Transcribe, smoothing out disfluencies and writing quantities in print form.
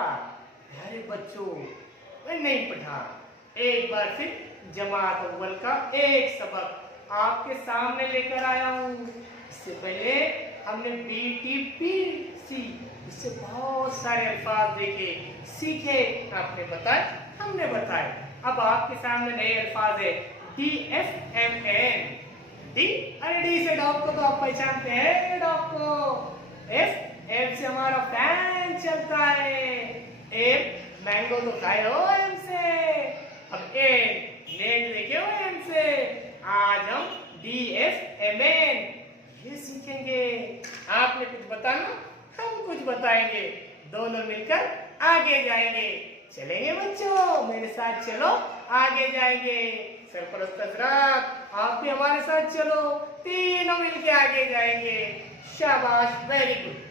नमस्कार प्यारे बच्चों, मैं नहीं पठान एक बार फिर जमात अव्वल का एक सबक आपके सामने लेकर आया हूँ। इससे पहले हमने BTPC इससे बहुत सारे अल्फाज देखे, सीखे, आपने बताए, हमने बताए। अब आपके सामने नए अल्फाज है DFMN। डी, अरे डी से डॉग को तो आप पहचानते हैं, डॉग को। एफ से हमारा फैन चलता है। एम मैंगो तो खाए हो एम से। अब नेट देखे हो एम से। आज हम DFMN ये सीखेंगे। आपने कुछ बताना, हम कुछ बताएंगे, दोनों मिलकर आगे जाएंगे। चलेंगे बच्चों, मेरे साथ चलो, आगे जाएंगे। सरपरस्त हजरात, आप भी हमारे साथ चलो, तीनों मिलके आगे जाएंगे। शाबाश, वेरी गुड।